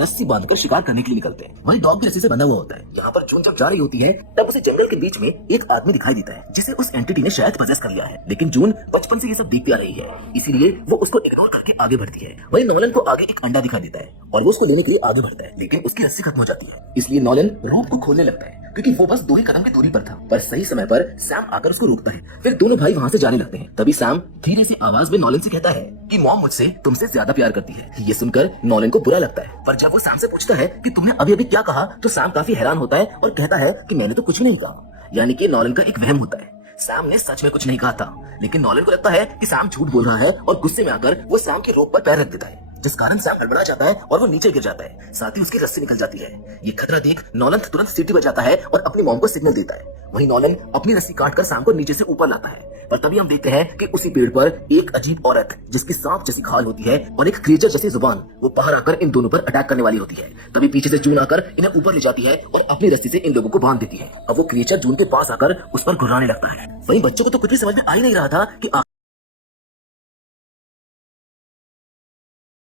रस्सी बांधकर शिकार करने के लिए निकलते हैं। वहीं डॉग भी रस्सी से बंधा हुआ होता है। यहाँ पर जून जब जा रही होती है तब उसे जंगल के बीच में एक आदमी दिखाई देता है जिसे उस एंटिटी ने शायद पजेस कर लिया है, लेकिन जून बचपन से ये सब देखती आ रही है, इसीलिए वो उसको इग्नोर करके आगे बढ़ती है। वहीं नॉलन को आगे एक अंडा दिखाई देता है और वो उसको लेने के लिए आगे बढ़ता है, लेकिन उसकी रस्सी खत्म हो जाती है। इसलिए नॉलन रोप को खोलने लगता है क्योंकि वो बस 2 ही कदम की दूरी पर था, पर सही समय पर सैम आकर उसको रोकता है। फिर दोनों भाई वहाँ से जाने लगते हैं। तभी सैम धीरे से आवाज में नॉलन से कहता है कि मॉम मुझसे तुमसे ज्यादा प्यार करती है। ये सुनकर नॉलन को बुरा लगता है, पर जब वो सैम से पूछता है कि तुमने अभी अभी क्या कहा, तो सैम काफी हैरान होता है और कहता है कि मैंने तो कुछ भी नहीं कहा। यानी कि नॉलन का एक वहम होता है, सैम ने सच में कुछ नहीं कहा था। लेकिन नॉलन को लगता है कि सैम झूठ बोल रहा है और गुस्से में आकर वो सैम के रोप पर पैर रख देता है, जिस कारण सैम गड़बड़ा जाता है और वो नीचे गिर जाता है। साथ ही उसकी रस्सी निकल जाती है। ये खतरा देख नॉलन तुरंत सीटी बजाता है और अपनी मॉम को सिग्नल देता है। वहीं नॉलन अपनी रस्सी काटकर सैम को नीचे से ऊपर लाता है, पर तभी हम देखते हैं कि उसी पेड़ पर एक अजीब औरत जिसकी सांप जैसी खाल होती है और एक क्रिएचर जैसी जुबान, वो बाहर आकर इन दोनों पर अटैक करने वाली होती है। तभी पीछे से जून आकर इन्हें ऊपर ले जाती है और अपनी रस्सी से इन लोगों को बांध देती है। अब वो क्रिएचर जून के पास आकर उस पर घुर्राने लगता है। वहीं बच्चों को तो कुछ भी समझ में आ ही नहीं रहा था कि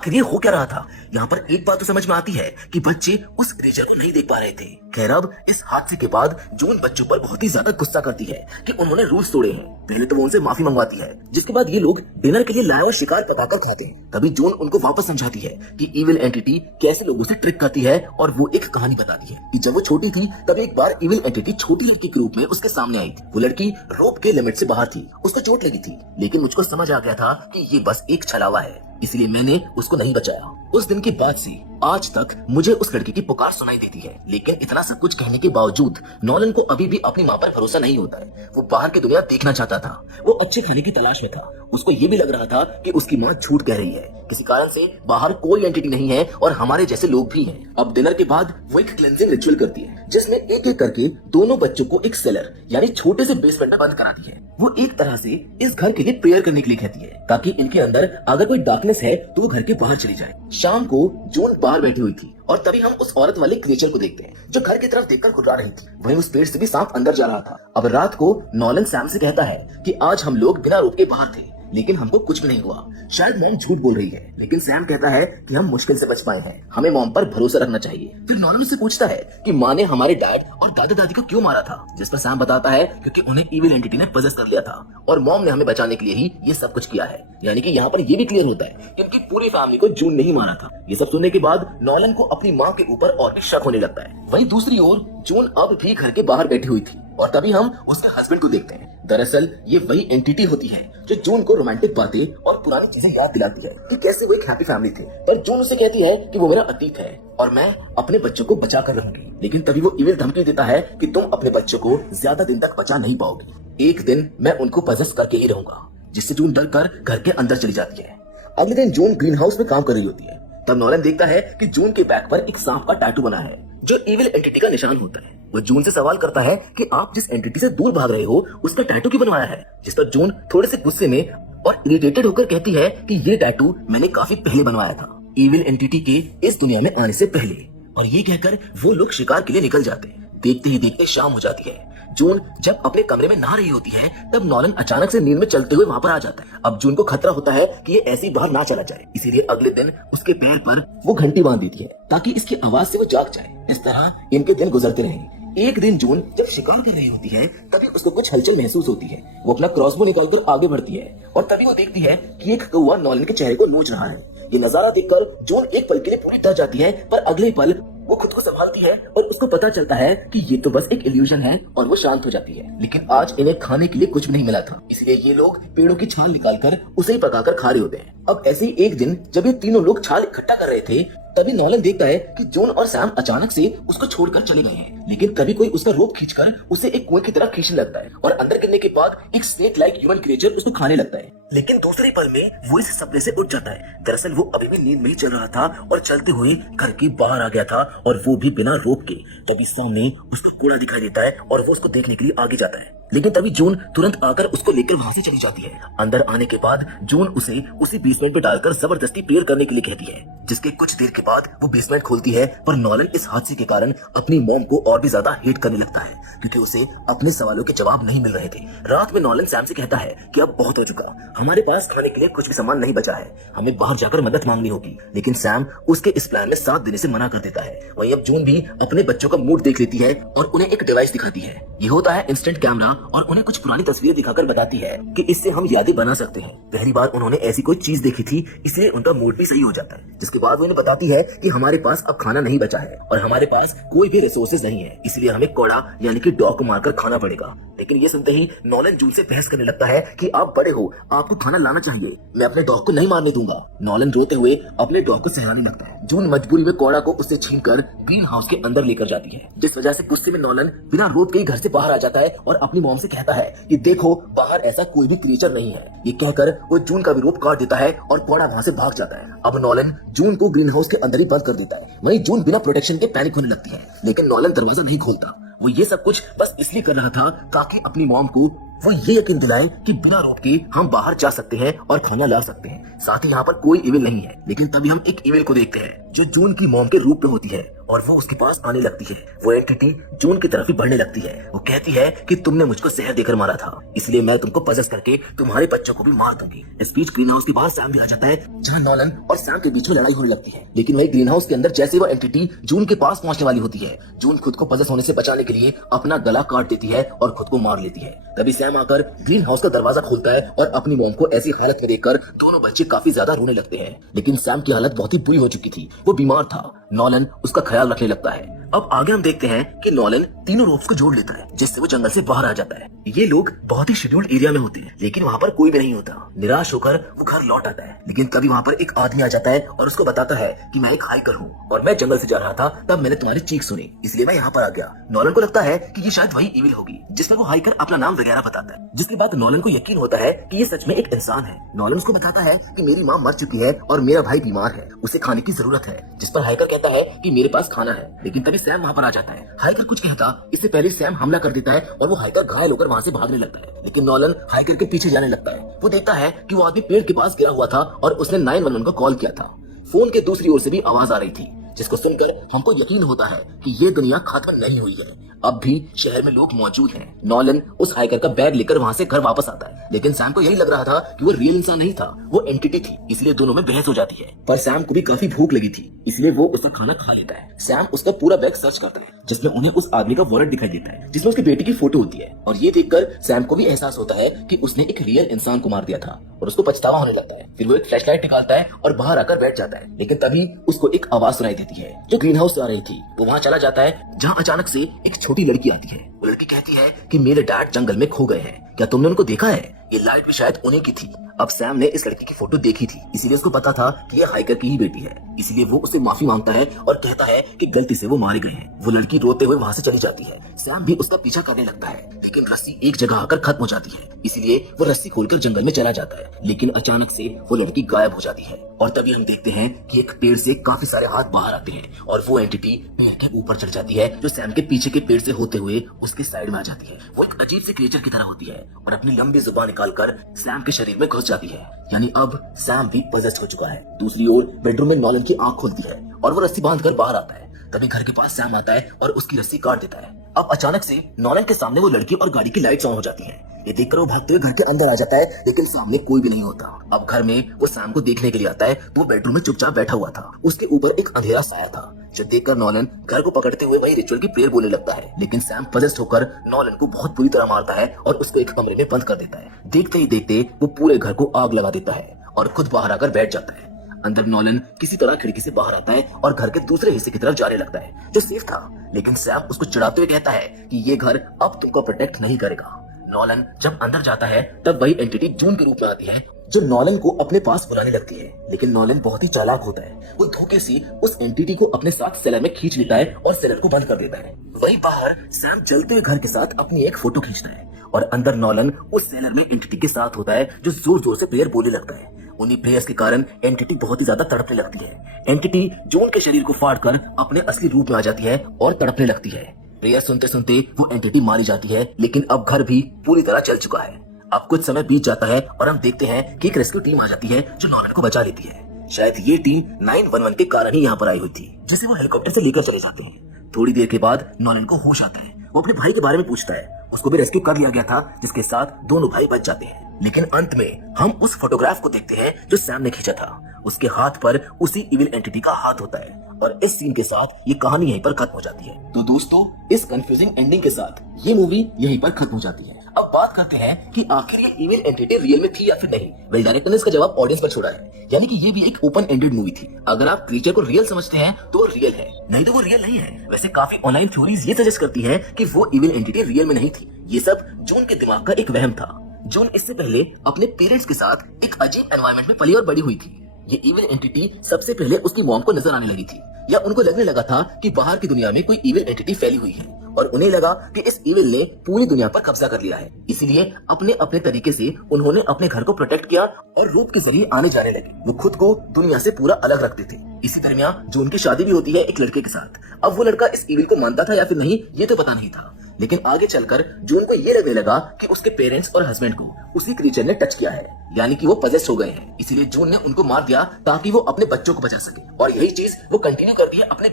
आखिर ये हो क्या रहा था। यहाँ पर एक बात तो समझ में आती है कि बच्चे उस क्रिएचर को नहीं देख पा रहे थे। खैर अब इस हादसे के बाद जून बच्चों पर बहुत ही ज्यादा गुस्सा करती है कि उन्होंने रूल्स तोड़े हैं। पहले तो वो उनसे माफी मंगवाती है, जिसके बाद ये लोग डिनर के लिए लाया हुआ शिकार पकाकर खाते हैं। तभी जून उनको वापस समझाती है कि इविल एंटिटी कैसे लोगों से ट्रिक करती है और वो एक कहानी बताती है कि जब वो छोटी थी तब एक बार इविल एंटिटी छोटी लड़की के रूप में उसके सामने आई थी। वो लड़की रोप के लिमिट से बाहर थी, उसको चोट लगी थी, लेकिन मुझको समझ आ गया था कि ये बस एक छलावा है, इसलिए मैंने उसको नहीं बचाया। उस दिन के बाद से आज तक मुझे उस लड़की की पुकार सुनाई देती है। लेकिन इतना सब कुछ कहने के बावजूद नॉलन को अभी भी अपनी माँ पर भरोसा नहीं होता है। वो बाहर की दुनिया देखना चाहता था, वो अच्छे खाने की तलाश में था। उसको ये भी लग रहा था कि उसकी माँ झूठ कह रही है, किसी कारण से बाहर कोई एंटिटी नहीं है और हमारे जैसे लोग भी हैं। अब डिनर के बाद वो एक क्लेंजिंग रिचुअल करती है, जिसमें एक एक करके दोनों बच्चों को एक सेलर यानी छोटे से बेसमेंट में बंद कराती है। वो एक तरह से इस घर के लिए प्रेयर करने के लिए कहती है, ताकि इनके अंदर अगर कोई डार्कनेस है तो वो घर के बाहर चली जाए। शाम को जून बाहर बैठी हुई थी और तभी हम उस औरत वाले क्रिएचर को देखते हैं जो घर की तरफ देखकर घुर्रा रही थी। वहीं उस पेड़ से भी सांप अंदर जा रहा था। अब रात को नॉलन सैम से कहता है कि आज हम लोग बिना रोक के बाहर थे, लेकिन हमको कुछ भी नहीं हुआ। शायद मॉम झूठ बोल रही है, लेकिन सैम कहता है कि हम मुश्किल से बच पाए हैं, हमें मॉम पर भरोसा रखना चाहिए। फिर नॉलन उससे पूछता है कि माँ ने हमारे डैड और दादा दादी को क्यों मारा था, जिस पर सैम बताता है क्योंकि उन्हें इविल एंटिटी ने पजेस कर लिया था और मॉम ने हमें बचाने के लिए ही ये सब कुछ किया है। यानी कि यहाँ पर ये भी क्लियर होता है कि उनकी पूरी फैमिली को जून नहीं मारा था। ये सब सुनने के बाद नॉलन को अपनी माँ के ऊपर और भी शक होने लगता है। वहीं दूसरी ओर जून अब भी घर के बाहर बैठी हुई थी और तभी हम उसके हस्बैंड को देखते हैं। दरअसल ये वही एंटिटी होती है जो जून को रोमांटिक बातें और पुरानी चीजें याद दिलाती है कि कैसे वो एक हैप्पी फैमिली थे। पर जून उसे कहती है कि वो मेरा अतीत है और मैं अपने बच्चों को बचा कर रहूंगी। लेकिन तभी वो इविल धमकी देता है कि तुम अपने बच्चों को ज्यादा दिन तक बचा नहीं पाओगी, एक दिन मैं उनको पजेस करके ही रहूंगा, जिससे जून डर कर घर के अंदर चली जाती है। अगले दिन जून ग्रीन हाउस में काम कर रही होती है। तब नॉलन देखता है कि जून के बैक पर एक सांप का टैटू बना है जो इविल एंटिटी का निशान होता है। वो जून से सवाल करता है कि आप जिस एंटिटी से दूर भाग रहे हो उसका टैटू क्यों बनवाया है, जिस पर जून थोड़े से गुस्से में और इरिटेटेड होकर कहती है कि ये टैटू मैंने काफी पहले बनवाया था, इविल एंटिटी के इस दुनिया में आने से पहले। और ये कहकर वो लोग शिकार के लिए निकल जाते हैं। देखते ही देखते शाम हो जाती है। जून जब अपने कमरे में नहा रही होती है तब नॉलन अचानक से नींद में चलते हुए वहाँ पर आ जाता है। अब जून को खतरा होता है कि ये ऐसे ही बाहर ना चला जाए, इसीलिए अगले दिन उसके पैर पर वो घंटी बांध देती है ताकि इसकी आवाज से वो जाग जाए। इस तरह इनके दिन गुजरते रहे। एक दिन जून जब शिकार कर रही होती है तभी उसको कुछ हलचल महसूस होती है। वो अपना क्रॉसबो निकालकर आगे बढ़ती है और तभी वो देखती है कि एक कौवा नॉलन के चेहरे को नोच रहा है। ये नजारा देखकर जून एक पल के लिए पूरी डर जाती है, पर अगले पल वो खुद को संभालती है और उसको पता चलता है कि ये तो बस एक इल्यूजन है और वो शांत हो जाती है। लेकिन आज इन्हें खाने के लिए कुछ भी नहीं मिला था, इसलिए ये लोग पेड़ों की छाल निकालकर उसे ही पकाकर खा रहे होते हैं। अब ऐसे ही एक दिन जब ये तीनों लोग छाल इकट्ठा कर रहे थे तभी नॉलन देखता है कि जून और सैम अचानक से उसको छोड़कर चले गए हैं। लेकिन तभी कोई उसका रोप खींचकर उसे एक कुएं की तरह खींचने लगता है और अंदर गिरने के बाद एक स्नेक लाइक ह्यूमन क्रिएचर उसको खाने लगता है। लेकिन दूसरे पल में वो इस सपने से उठ जाता है। दरअसल वो अभी भी नींद में ही चल रहा था और चलते हुए घर के बाहर आ गया था और वो भी बिना रोप के। तभी सामने उसका कूड़ा दिखाई देता है और वो उसको देखने के लिए आगे जाता है। लेकिन तभी जून तुरंत आकर उसको लेकर वहां से चली जाती है। अंदर आने के बाद जून उसे उसी बेसमेंट में डालकर जबरदस्ती प्रेयर करने के लिए कहती है, जिसके कुछ देर के बाद वो बेसमेंट खोलती है। पर नॉलन इस हादसे के कारण अपनी मॉम को और भी ज्यादा हेट करने लगता है, क्योंकि उसे अपने सवालों के जवाब नहीं मिल रहे थे। रात में नॉलन सैम से कहता है कि अब बहुत हो चुका, हमारे पास खाने के लिए कुछ भी सामान नहीं बचा है, हमें बाहर जाकर मदद मांगनी होगी। लेकिन सैम उसके इस प्लान में साथ देने से मना कर देता है। वहीं अब जून भी अपने बच्चों का मूड देख लेती है और उन्हें एक डिवाइस दिखाती है। ये होता है इंस्टेंट कैमरा, और उन्हें कुछ पुरानी तस्वीरें दिखाकर बताती है कि इससे हम यादें बना सकते हैं। पहली बार उन्होंने ऐसी कोई चीज देखी थी, इसलिए उनका मूड भी सही हो जाता है। जिसके बाद वो उन्हें बताती है कि हमारे पास अब खाना नहीं बचा है और हमारे पास कोई भी रिसोर्सेज नहीं है, इसलिए हमें कोड़ा यानी कि डॉग को मारकर खाना पड़ेगा। लेकिन ये सुनते ही नॉलन जून से बहस करने लगता है कि आप बड़े हो, आपको खाना लाना चाहिए, मैं अपने डॉग को नहीं मारने दूंगा। नॉलन रोते हुए अपने डॉग को सहलाने लगता है। जून मजबूरी में कोड़ा को उससे छीनकर ग्रीन हाउस के अंदर लेकर जाती है, जिस वजह से गुस्से में नॉलन बिना रोक के ही घर से बाहर आ जाता है और अपनी मॉम से कहता है कि देखो बाहर ऐसा कोई भी क्रिएचर नहीं है। ये कहकर वो जून का भी रोप काट देता है और कोड़ा वहाँ से भाग जाता है। अब नॉलन जून को ग्रीन हाउस के अंदर ही बंद कर देता है। वहीं जून बिना प्रोटेक्शन के पैनिक होने लगती है, लेकिन नॉलन दरवाजा नहीं खोलता। वो ये सब कुछ बस इसलिए कर रहा था ताकि अपनी मॉम को वो ये यकीन दिलाए कि बिना रोक के हम बाहर जा सकते हैं और खाना ला सकते हैं। साथ ही यहाँ पर कोई इविल नहीं है। लेकिन तभी हम एक इविल को देखते हैं जो जून की मॉम के रूप में होती है और वो उसके पास आने लगती है। वो एंटिटी जून की तरफ ही बढ़ने लगती है। वो कहती है कि तुमने मुझको जहर देकर मारा था, इसलिए मैं तुमको पजेस करके तुम्हारे बच्चों को भी मार दूंगी। इस बीच ग्रीन हाउस के बाहर सैम भी आ जाता है, जहाँ नॉलन और सैम के बीच में लड़ाई होने लगती है। लेकिन वही ग्रीन हाउस के अंदर जैसे वो एंटिटी जून के पास पहुंचने वाली होती है, जून खुद को पजेस होने से बचाने के लिए अपना गला काट देती है और खुद को मार लेती है। तभी सैम आकर ग्रीन हाउस का दरवाजा खोलता है और अपनी मॉम को ऐसी हालत में देखकर दोनों बच्चे काफी ज्यादा रोने लगते हैं। लेकिन सैम की हालत बहुत ही बुरी हो चुकी थी, वो बीमार था। नॉलन उसका ख्याल रखने लगता है। अब आगे हम देखते हैं कि नॉलन तीनों रोप्स को जोड़ लेता है, जिससे वो जंगल से बाहर आ जाता है। ये लोग बहुत ही शेड्यूल्ड एरिया में होते हैं, लेकिन वहाँ पर कोई भी नहीं होता। निराश होकर वो घर लौट आता है, लेकिन तभी वहाँ पर एक आदमी आ जाता है और उसको बताता है कि मैं एक हाइकर हूँ और मैं जंगल से जा रहा था, तब मैंने तुम्हारी चीख सुनी, इसलिए मैं यहाँ पर आ गया। नॉलन को लगता है कि ये शायद वही इविल होगी, जिसमें वो हाइकर अपना नाम वगैरह बताता है। जिसके बाद नॉलन को यकीन होता है कि ये सच में एक इंसान है। नॉलन उसको बताता है कि मेरी माँ मर चुकी है और मेरा भाई बीमार है, उसे खाने की जरूरत है। जिस पर हाइकर कहता है कि मेरे पास खाना है। लेकिन तभी सैम वहाँ पर आ जाता है। हाइकर कुछ कहता, इससे पहले सैम हमला कर देता है और वो हाइकर घायल होकर वहाँ से भागने लगता है। लेकिन नॉलन हाइकर के पीछे जाने लगता है। वो देखता है कि वो आदमी पेड़ के पास गिरा हुआ था और उसने 911 को कॉल किया था। फोन के दूसरी ओर से भी आवाज आ रही थी, जिसको सुनकर हमको यकीन होता है कि ये दुनिया खत्म नहीं हुई है, अब भी शहर में लोग मौजूद हैं। नॉलन उस हाइकर का बैग लेकर वहाँ से घर वापस आता है, लेकिन सैम को यही लग रहा था कि वो रियल इंसान नहीं था, वो एंटिटी थी, इसलिए दोनों में बहस हो जाती है। पर सैम को भी काफी भूख लगी थी, इसलिए वो उसका खाना खा लेता है। सैम उसका पूरा बैग सर्च करता है, जिसमें उन्हें उस आदमी का वॉलेट दिखाई देता है, जिसमें उसकी बेटी की फोटो होती है। और ये देखकर सैम को भी एहसास होता है कि उसने एक रियल इंसान को मार दिया था और उसको पछतावा होने लगता है। फिर वो एक फ्लैशलाइट निकालता है और बाहर आकर बैठ जाता है। लेकिन तभी उसको एक आवाज सुनाई देती है जो ग्रीन हाउस से आ रही थी। वो वहाँ चला जाता है, जहाँ अचानक से एक छोटी लड़की आती है। वो लड़की कहती है कि मेरे डैड जंगल में खो गए हैं, क्या तुमने उनको देखा है? ये लाइट भी शायद उन्हीं की थी। अब सैम ने इस लड़की की फोटो देखी थी, इसीलिए उसको पता था कि ये हाइकर की ही बेटी है, इसलिए वो उससे माफी मांगता है और कहता है कि गलती से वो मारे गए हैं। वो लड़की रोते हुए वहाँ से चली जाती है। सैम भी उसका पीछा करने लगता है, लेकिन रस्सी एक जगह आकर खत्म हो जाती है, इसलिए वो रस्सी खोलकर जंगल में चला जाता है। लेकिन अचानक से वो लड़की गायब हो जाती है और तभी हम देखते हैं कि एक पेड़ से काफी सारे हाथ बाहर आते हैं और वो एंटिटी पेड़ के ऊपर चढ़ जाती है, जो सैम के पीछे के पेड़ से होते हुए उसके साइड में आ जाती है। वो एक अजीब से क्रिएचर की तरह होती है और अपनी लंबी जुबान निकालकर सैम के शरीर में घुस जाती है। यानी अब सैम भी पजेस्ड हो चुका है। दूसरी ओर बेडरूम में नॉलन की आंख खुलती है और वो रस्सी बांधकर बाहर आता है। तभी घर के पास सैम आता है और उसकी रस्सी काट देता है। अब अचानक से नॉलन के सामने वो लड़की और गाड़ी की लाइट्स ऑन हो जाती हैं। ये देखकर वो भागते हुए घर के अंदर आ जाता है, लेकिन सामने कोई भी नहीं होता। अब घर में वो सैम को देखने के लिए आता है तो वो बेडरूम में चुपचाप बैठा हुआ था। उसके ऊपर एक अंधेरा साया था, जो देखकर नॉलन घर को पकड़ते हुए वही रिचुअल की प्रेयर बोलने लगता है। लेकिन सैम पजेस्ड होकर नॉलन को बहुत बुरी तरह मारता है और उसको एक कमरे में बंद कर देता है। देखते ही देखते वो पूरे घर को आग लगा देता है और खुद बाहर आकर बैठ जाता है। अंदर नॉलन किसी तरह खिड़की से बाहर आता है और घर के दूसरे हिस्से की तरफ जाने लगता है, जो सेफ था। लेकिन सैम उसको चिढ़ाते हुए कहता है कि ये घर अब तुमको प्रोटेक्ट नहीं करेगा। नॉलन जब अंदर जाता है तब वही एंटिटी जून के रूप में आती है, जो नॉलन को अपने पास बुलाने लगती है। लेकिन नॉलन बहुत ही चालाक होता है, वो धोखे से उस एंटिटी को अपने साथ सेलर में खींच लेता है और सेलर को बंद कर देता है। वहीं बाहर सैम जलते हुए घर के साथ अपनी एक फोटो खींचता है और अंदर नॉलन उस सेलर में एंटिटी के साथ होता है, जो जोर जोर से प्रेयर बोलने लगता है। उन्हीं प्रेयर्स के कारण एंटिटी बहुत ही ज्यादा तड़पने लगती है। एंटिटी जून के शरीर को फाड़कर अपने असली रूप में आ जाती है और तड़पने लगती है। प्रेयर सुनते सुनते वो एंटिटी मारी जाती है, लेकिन अब घर भी पूरी तरह चल चुका है। अब कुछ समय बीत जाता है और हम देखते हैं कि एक रेस्क्यू टीम आ जाती है जो नॉलन को बचा लेती है। शायद ये टीम 911 के कारण ही यहाँ पर आई हुई थी, जिसे वो हेलीकॉप्टर से लेकर चले जाते हैं। थोड़ी देर के बाद नॉलन को होश आता है। वो अपने भाई के बारे में पूछता है। उसको भी रेस्क्यू कर लिया गया था, जिसके साथ दोनों भाई बच जाते हैं। लेकिन अंत में हम उस फोटोग्राफ को देखते हैं जो सैम ने खींचा था। उसके हाथ पर उसी इविल एंटिटी का हाथ होता है और इस सीन के साथ ये कहानी यहीं पर खत्म हो जाती है। तो दोस्तों, इस कंफ्यूजिंग एंडिंग के साथ ये मूवी यहीं पर खत्म हो जाती है। अब बात करते हैं कि आखिर ये इविल एंटिटी रियल में थी या फिर नहीं। वेल, डायरेक्टर ने इसका जवाब ऑडियंस पर छोड़ा है, यानी कि ये भी एक ओपन एंडेड मूवी थी। अगर आप क्रीचर को रियल समझते हैं तो वो रियल है, नहीं तो वो रियल नहीं है। वैसे काफी ऑनलाइन थ्योरीज ये सजेस्ट करती है कि वो इविल एंटिटी रियल में नहीं थी। ये सब जून के दिमाग का एक वहम था। जून इससे पहले अपने पेरेंट्स के साथ एक अजीब एनवायरनमेंट में पली और बड़ी हुई थी। ये इविल एंटिटी सबसे पहले उसकी मॉम को नजर आने लगी थी, या उनको लगने लगा था कि बाहर की दुनिया में कोई इविल एंटिटी फैली हुई है और उन्हें लगा कि इस इविल ने पूरी दुनिया पर कब्जा कर लिया है। इसीलिए अपने अपने तरीके से उन्होंने अपने घर को प्रोटेक्ट किया और रूप के जरिए आने जाने लगे। वो खुद को दुनिया से पूरा अलग रखते थे। इसी दरमियान जून की शादी भी होती है एक लड़के के साथ। अब वो लड़का इस इविल को मानता था या फिर नहीं, ये तो पता नहीं था, लेकिन आगे चलकर जून को ये लगने लगा कि उसके पेरेंट्स और हस्बैंड को उसी क्रीचर ने टच किया है, यानी कि वो पजेस्ट हो गए हैं। इसीलिए जून ने उनको मार दिया ताकि वो अपने बच्चों को बचा सके, और यही चीज वो कंटिन्यू करती है अपने